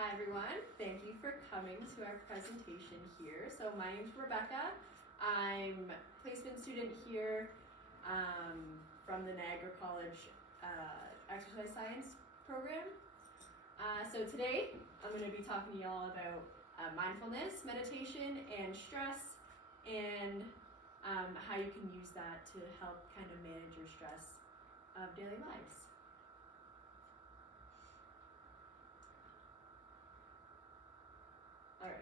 Hi everyone, thank you for coming to our presentation here. So my name's Rebecca. I'm a placement student here from the Niagara College Exercise Science program. So today I'm going to be talking to you all about mindfulness, meditation, and stress, and how you can use that to help kind of manage your stress of daily lives. Alright,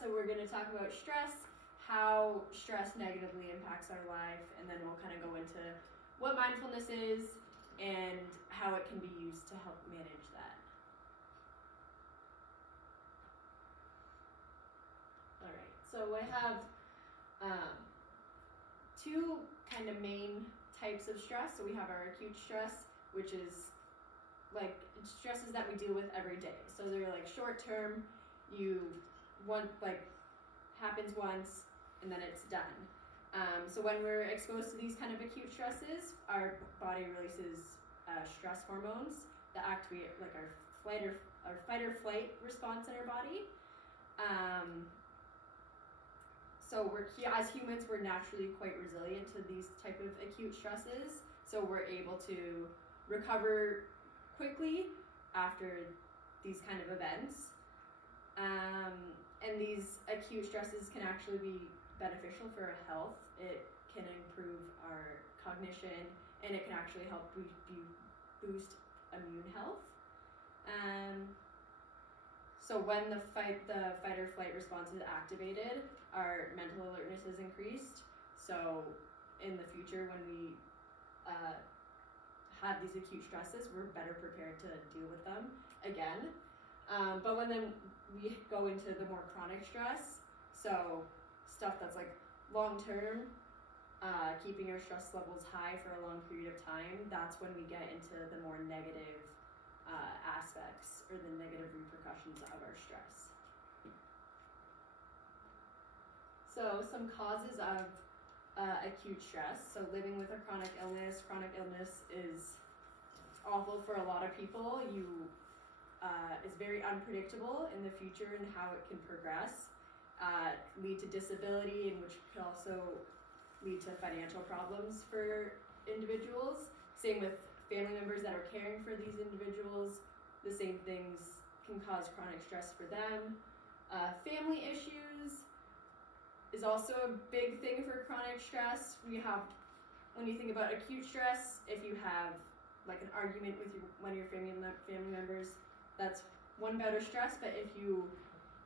so we're going to talk about stress, how stress negatively impacts our life, and then we'll kind of go into what mindfulness is and how it can be used to help manage that. Alright, so I have two kind of main types of stress. So we have our acute stress, which is like stresses that we deal with every day. So they're like short term, happens once and then it's done. So when we're exposed to these kind of acute stresses, our body releases stress hormones that activate like our fight or flight response in our body. So as humans, we're naturally quite resilient to these type of acute stresses. So we're able to recover quickly after these kind of events. And these acute stresses can actually be beneficial for our health. It can improve our cognition, and it can actually help boost immune health. So when the fight or flight response is activated, our mental alertness is increased. So in the future, when we have these acute stresses, we're better prepared to deal with them again. But when then we go into the more chronic stress, so stuff that's like long term, keeping our stress levels high for a long period of time, that's when we get into the more negative aspects or the negative repercussions of our stress. So some causes of acute stress. So living with a chronic illness is awful for a lot of people. It's very unpredictable in the future and how it can progress, lead to disability, and which could also lead to financial problems for individuals. Same with family members that are caring for these individuals. The same things can cause chronic stress for them. Family issues is also a big thing for chronic stress. When you think about acute stress, if you have like an argument with one of your family members, that's one bout of stress. But if you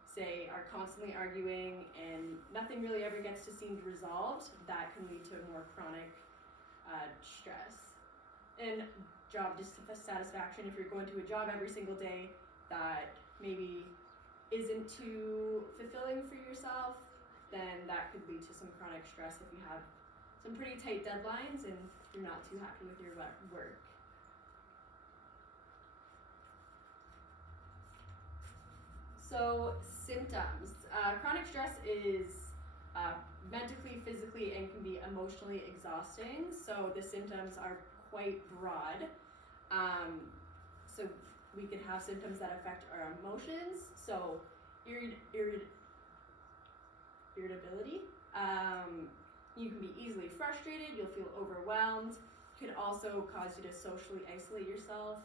say are constantly arguing and nothing really ever gets to seem resolved, that can lead to a more chronic stress. And job dissatisfaction, if you're going to a job every single day that maybe isn't too fulfilling for yourself, then that could lead to some chronic stress if you have some pretty tight deadlines and you're not too happy with your work. So symptoms. Chronic stress is mentally, physically, and can be emotionally exhausting. So the symptoms are quite broad. So we can have symptoms that affect our emotions. So irritability. You can be easily frustrated. You'll feel overwhelmed. It could also cause you to socially isolate yourself.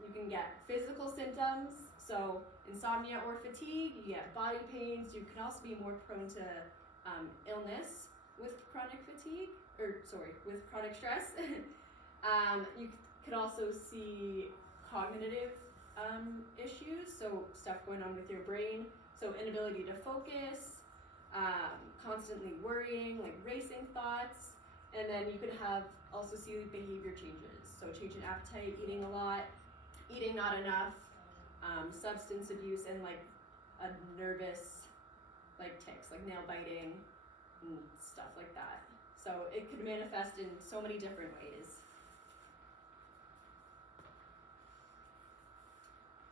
You can get physical symptoms, so insomnia or fatigue. You get body pains. You can also be more prone to illness with chronic stress. You could also see cognitive issues, so stuff going on with your brain. So inability to focus, constantly worrying, like racing thoughts, and then you could also see behavior changes. So change in appetite, eating a lot, eating not enough, substance abuse, and like a nervous tics, like nail biting and stuff like that. So it could manifest in so many different ways.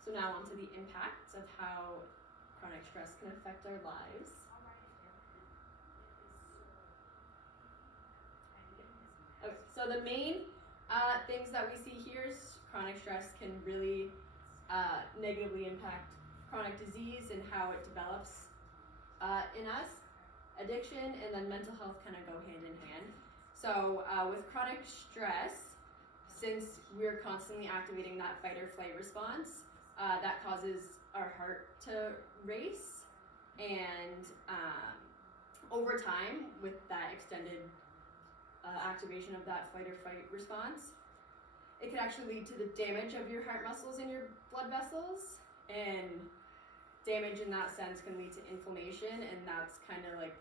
So now on to the impacts of how chronic stress can affect our lives. Okay, so the main things that we see here is chronic stress can really negatively impact chronic disease and how it develops in us. Addiction and then mental health kind of go hand in hand. So with chronic stress, since we're constantly activating that fight or flight response, that causes our heart to race, and over time, with that extended activation of that fight or flight response, it could actually lead to the damage of your heart muscles and your blood vessels, and damage in that sense can lead to inflammation, and that's kind of like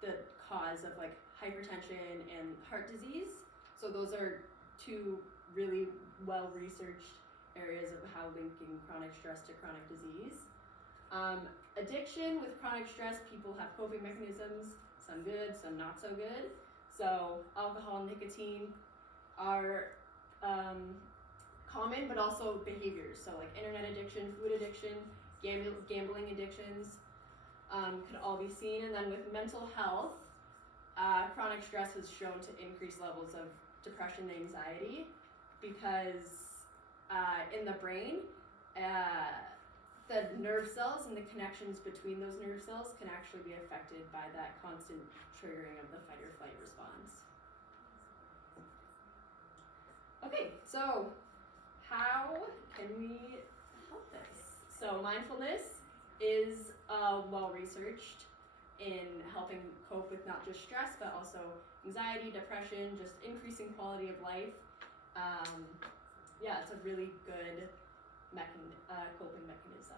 the cause of like hypertension and heart disease. So those are two really well-researched areas of how linking chronic stress to chronic disease. Addiction with chronic stress, people have coping mechanisms, some good, some not so good. So alcohol and nicotine are common, but also behaviors. So like internet addiction, food addiction, gambling addictions could all be seen. And then with mental health, chronic stress has shown to increase levels of depression and anxiety, because in the brain, the nerve cells and the connections between those nerve cells can actually be affected by that constant triggering of the fight or flight response. Okay, so how can we help this? So mindfulness is well researched in helping cope with not just stress, but also anxiety, depression, just increasing quality of life. It's a really good coping mechanism.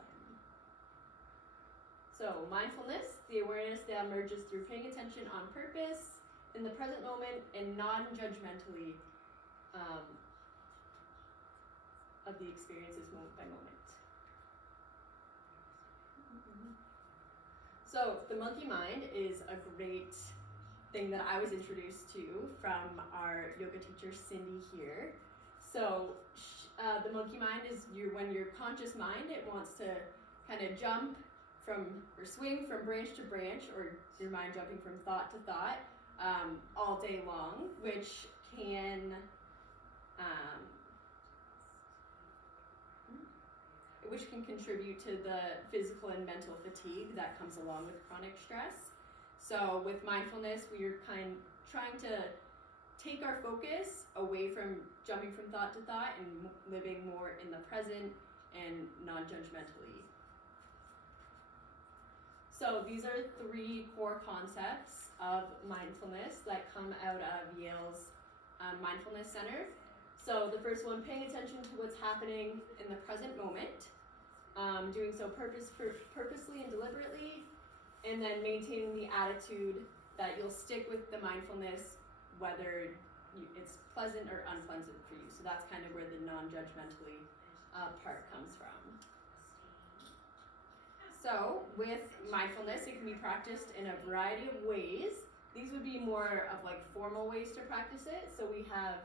So mindfulness, the awareness that emerges through paying attention on purpose, in the present moment, and non-judgmentally of the experiences moment by moment. So the monkey mind is a great thing that I was introduced to from our yoga teacher Cindy here. So the monkey mind is when your conscious mind, it wants to kind of jump or swing from branch to branch, or your mind jumping from thought to thought all day long, which can contribute to the physical and mental fatigue that comes along with chronic stress. So with mindfulness, we are trying to take our focus away from jumping from thought to thought and living more in the present and non-judgmentally. So these are 3 core concepts of mindfulness that come out of Yale's Mindfulness Center. So the first one, paying attention to what's happening in the present moment, doing so purposely and deliberately, and then maintaining the attitude that you'll stick with the mindfulness whether it's pleasant or unpleasant for you. So that's kind of where the non-judgmentally part comes from. So with mindfulness, it can be practiced in a variety of ways. These would be more of like formal ways to practice it. So we have,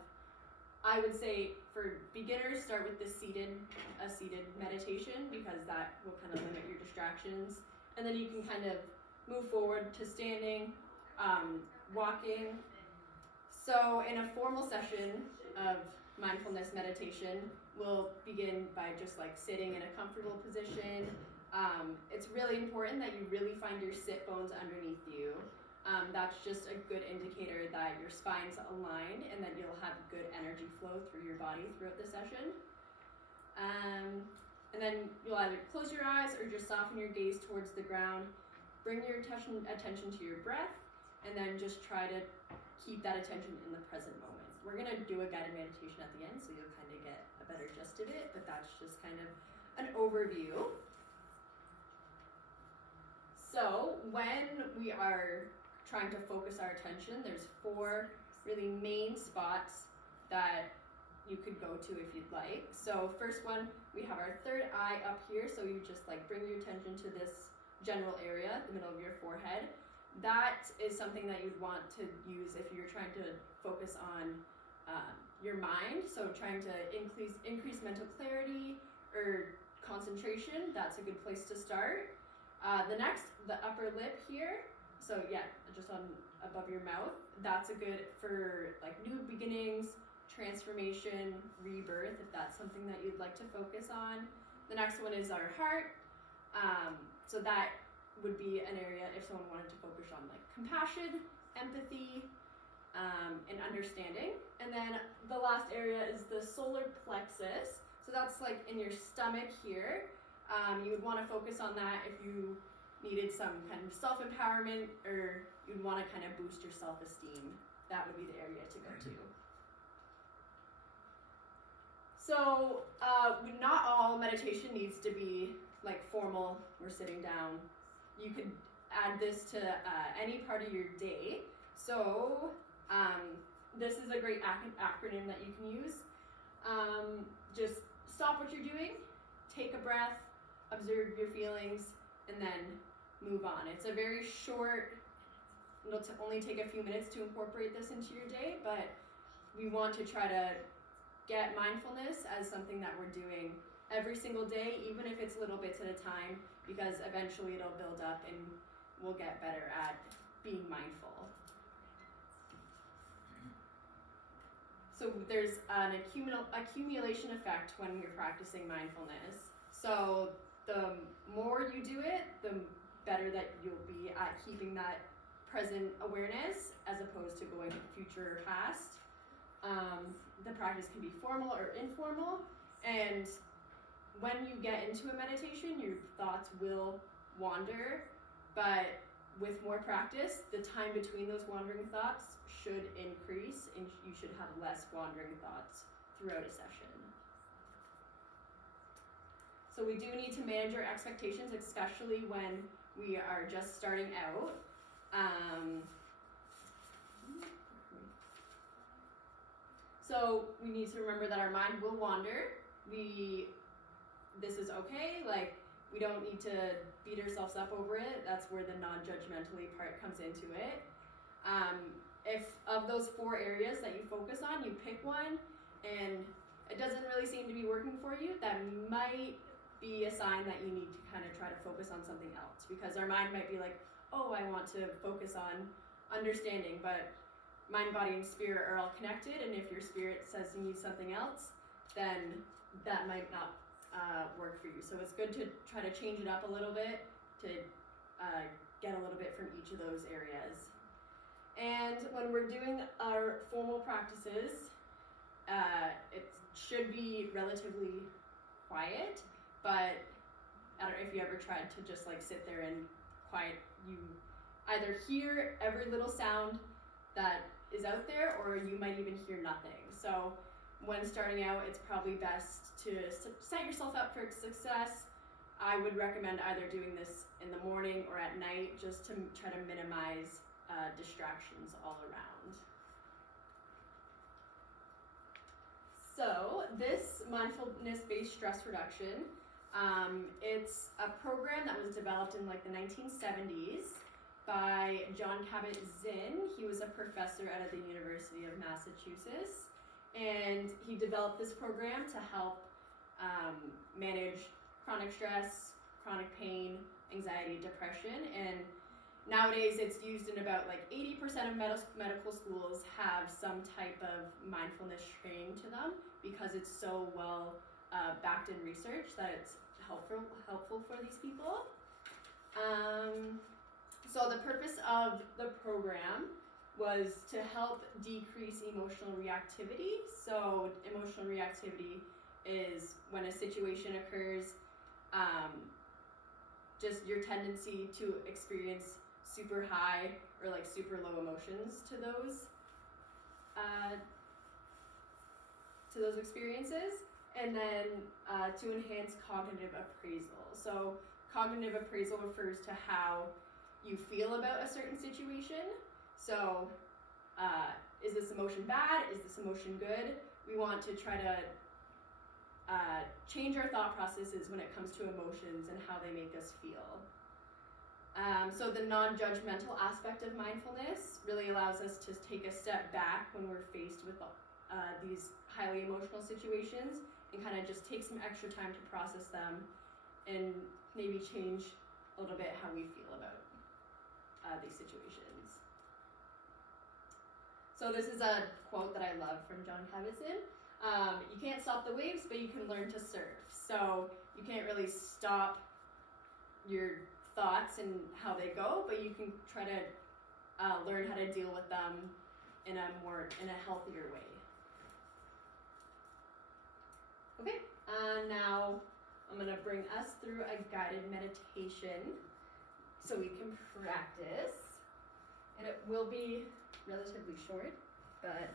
I would say for beginners, start with a seated meditation, because that will kind of limit your distractions. And then you can kind of move forward to standing, walking. So in a formal session of mindfulness meditation, we'll begin by just like sitting in a comfortable position. It's really important that you really find your sit bones underneath you. That's just a good indicator that your spine's aligned and that you'll have good energy flow through your body throughout the session. And then you'll either close your eyes or just soften your gaze towards the ground. Bring your attention to your breath, and then just try to keep that attention in the present moment. We're going to do a guided meditation at the end, so you'll kind of get a better gist of it, but that's just kind of an overview. So when we are trying to focus our attention, there's 4 really main spots that you could go to if you'd like. So first one, we have our third eye up here, so you just like bring your attention to this general area, the middle of your forehead. That is something that you'd want to use if you're trying to focus on your mind, so trying to increase mental clarity or concentration. That's a good place to start. The upper lip here, so yeah, just on above your mouth, that's a good for like new beginnings, transformation, rebirth, if that's something that you'd like to focus on. The next one is our heart. So that would be an area if someone wanted to focus on like compassion, empathy, and understanding. And then the last area is the solar plexus. So that's like in your stomach here. You would want to focus on that if you needed some kind of self-empowerment, or you'd want to kind of boost your self-esteem. That would be the area to go to. So not all meditation needs to be like formal or sitting down. You could add this to any part of your day. So this is a great acronym that you can use. Just stop what you're doing, take a breath, observe your feelings, and then move on. It's a very short, it'll only take a few minutes to incorporate this into your day, but we want to try to get mindfulness as something that we're doing every single day, even if it's little bits at a time, because eventually it'll build up and we'll get better at being mindful. So there's an accumulation effect when we're practicing mindfulness. So the more you do it, the better that you'll be at keeping that present awareness as opposed to going future or past. The practice can be formal or informal, and when you get into a meditation, your thoughts will wander, but with more practice, the time between those wandering thoughts should increase, and you should have less wandering thoughts throughout a session. So we do need to manage our expectations, especially when we are just starting out. So we need to remember that our mind will wander. This is okay, like we don't need to beat ourselves up over it. That's where the non-judgmentally part comes into it. If of those 4 areas that you focus on, you pick one and it doesn't really seem to be working for you, that might be a sign that you need to kind of try to focus on something else, because our mind might be like, oh, I want to focus on understanding, but mind, body, and spirit are all connected, and if your spirit says you need something else, then that might not work for you. So it's good to try to change it up a little bit to get a little bit from each of those areas. And when we're doing our formal practices, it should be relatively quiet, but I don't know if you ever tried to just like sit there and quiet, you either hear every little sound that is out there, or you might even hear nothing. So when starting out, it's probably best to set yourself up for success. I would recommend either doing this in the morning or at night, just to try to minimize distractions all around. So this mindfulness-based stress reduction, it's a program that was developed in like the 1970s by John Kabat-Zinn. He was a professor out of the University of Massachusetts, and he developed this program to help manage chronic stress, chronic pain, anxiety, depression, and nowadays it's used in about like 80% of medical schools have some type of mindfulness training to them, because it's so well backed in research that it's helpful for these people. So the purpose of the program was to help decrease emotional reactivity. So emotional reactivity is when a situation occurs, just your tendency to experience super high or like super low emotions to those experiences, and then to enhance cognitive appraisal. So cognitive appraisal refers to how you feel about a certain situation. So is this emotion bad? Is this emotion good? We want to try to change our thought processes when it comes to emotions and how they make us feel. So the non-judgmental aspect of mindfulness really allows us to take a step back when we're faced with these highly emotional situations, and kind of just take some extra time to process them and maybe change a little bit how we feel about these situations. So this is a quote that I love from John Kabat-Zinn. You can't stop the waves, but you can learn to surf. So you can't really stop your thoughts and how they go, but you can try to learn how to deal with them in a healthier way. Okay, now I'm gonna bring us through a guided meditation so we can practice. And it will be relatively short, but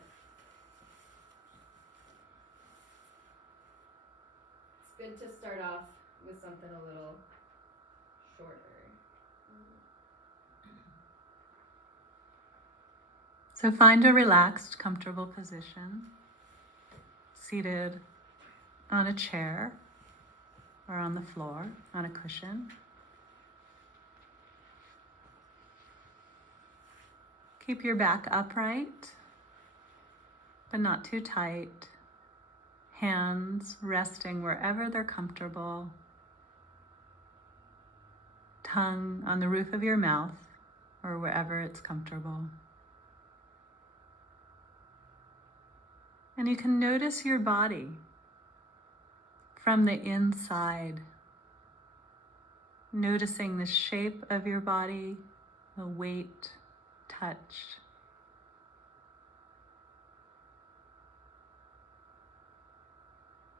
it's good to start off with something a little shorter. So find a relaxed, comfortable position, seated on a chair or on the floor, on a cushion. Keep your back upright, but not too tight. Hands resting wherever they're comfortable. Tongue on the roof of your mouth or wherever it's comfortable. And you can notice your body from the inside, noticing the shape of your body, the weight, touch.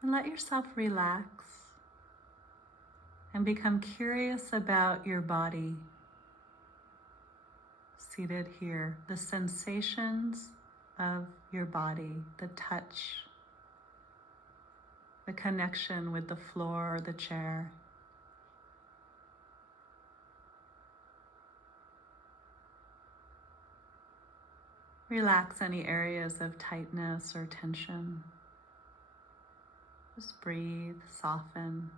And let yourself relax and become curious about your body seated here, the sensations of your body, the touch, the connection with the floor or the chair. Relax any areas of tightness or tension. Just breathe, soften.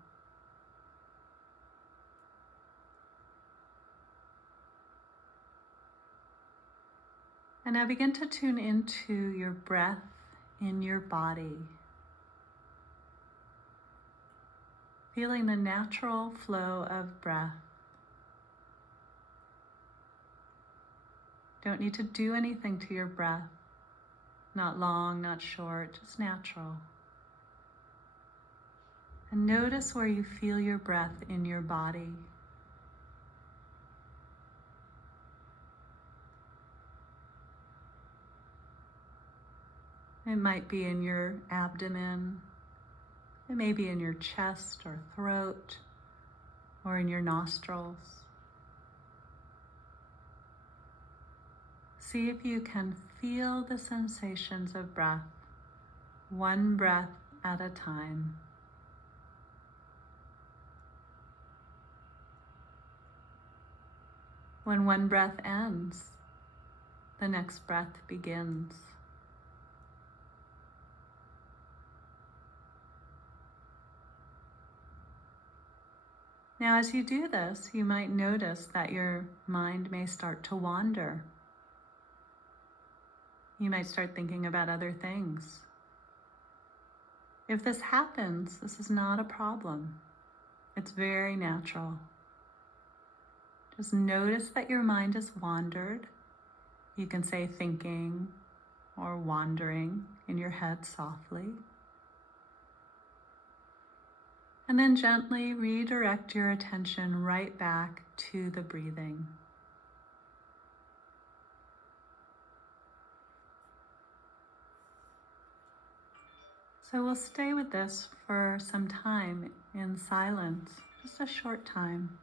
And now begin to tune into your breath in your body. Feeling the natural flow of breath. Don't need to do anything to your breath. Not long, not short, just natural. And notice where you feel your breath in your body. It might be in your abdomen. It may be in your chest or throat or in your nostrils. See if you can feel the sensations of breath, one breath at a time. When one breath ends, the next breath begins. Now, as you do this, you might notice that your mind may start to wander. You might start thinking about other things. If this happens, this is not a problem. It's very natural. Just notice that your mind has wandered. You can say thinking or wandering in your head softly. And then gently redirect your attention right back to the breathing. So we'll stay with this for some time in silence, just a short time.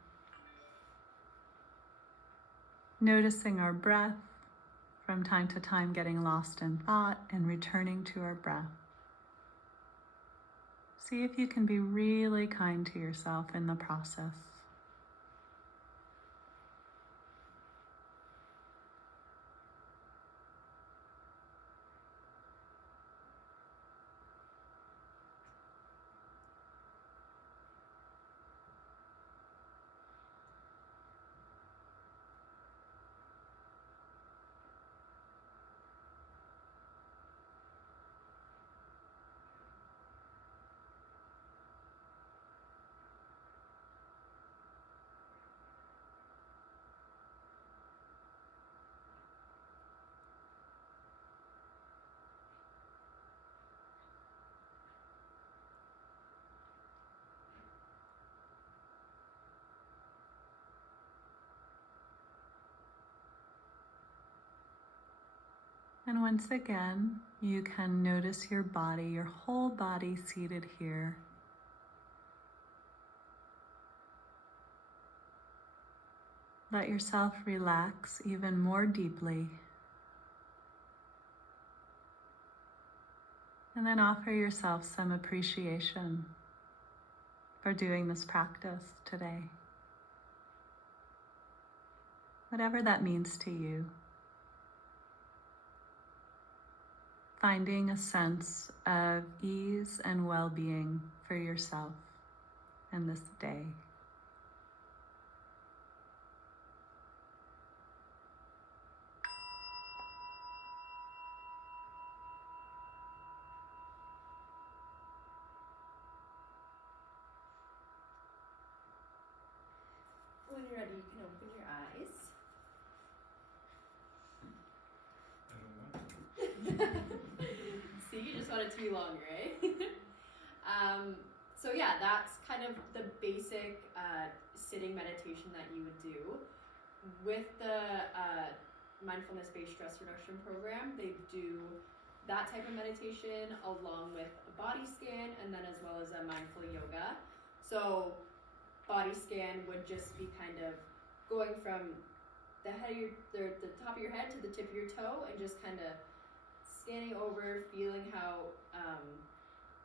Noticing our breath, from time to time getting lost in thought and returning to our breath. See if you can be really kind to yourself in the process. And once again, you can notice your body, your whole body seated here. Let yourself relax even more deeply. And then offer yourself some appreciation for doing this practice today. Whatever that means to you. Finding a sense of ease and well-being for yourself in this day. When you're ready, you can open your eyes. See, you just want it to be longer, eh? So yeah, that's kind of the basic sitting meditation that you would do. With the mindfulness-based stress reduction program, they do that type of meditation along with a body scan and then as well as a mindful yoga. So body scan would just be kind of going from the top of your head to the tip of your toe and just kind of scanning over, feeling how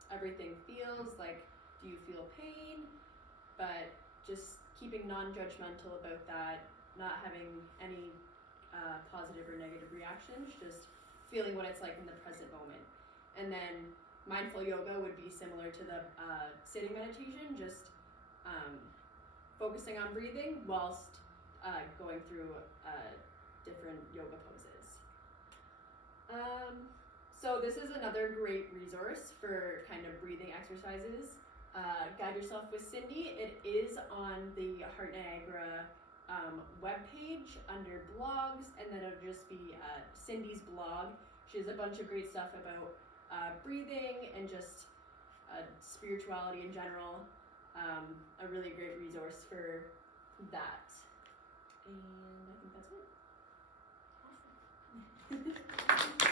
everything feels. Like, do you feel pain? But just keeping non-judgmental about that, not having any positive or negative reactions, just feeling what it's like in the present moment. And then mindful yoga would be similar to the sitting meditation, just focusing on breathing whilst going through different yoga poses. So this is another great resource for kind of breathing exercises. Guide Yourself with Cindy. It is on the Heart Niagara webpage under blogs, and then it'll just be Cindy's blog. She has a bunch of great stuff about breathing and just spirituality in general. A really great resource for that. And I think that's it. Awesome.